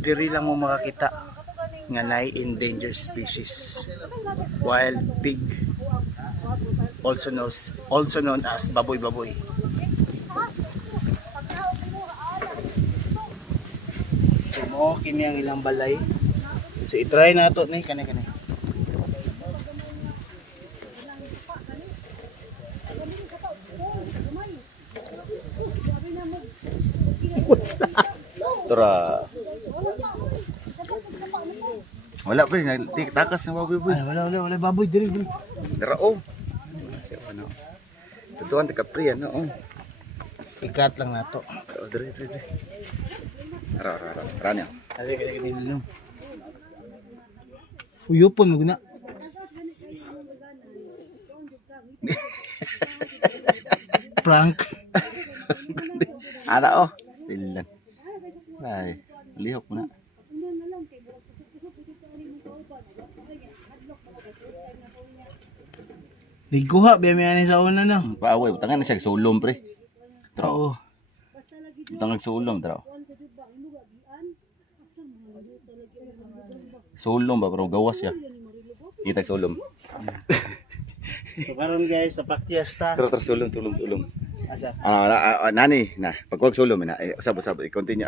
diri lang mo makakita nga nay endangered species, wild pig, also known as baboy-baboy. So mo kini ang ilang balay. So i-try nato ni kani. Tara. Wala pre, takas ng baboy boy. Wala baboy diri. Tara oh. Ano? Tutuan ka pre ano oh. Ikat lang nato. Diri. Tara niya. Kali nilong. Uyupon mo na. Prank. Ara oh. Still lang. Ay, lihok mo na. Liguha biya mi sa una na. Paaway, butangan na siya sulom pre. Tara. Oo. Butangan sulom tara. Sulom ba pero gawas siya. Kita sulom. So karon guys sa Pakyasta. Tara sulom. Asa? Nani na pagwag sulom na usab i-continue.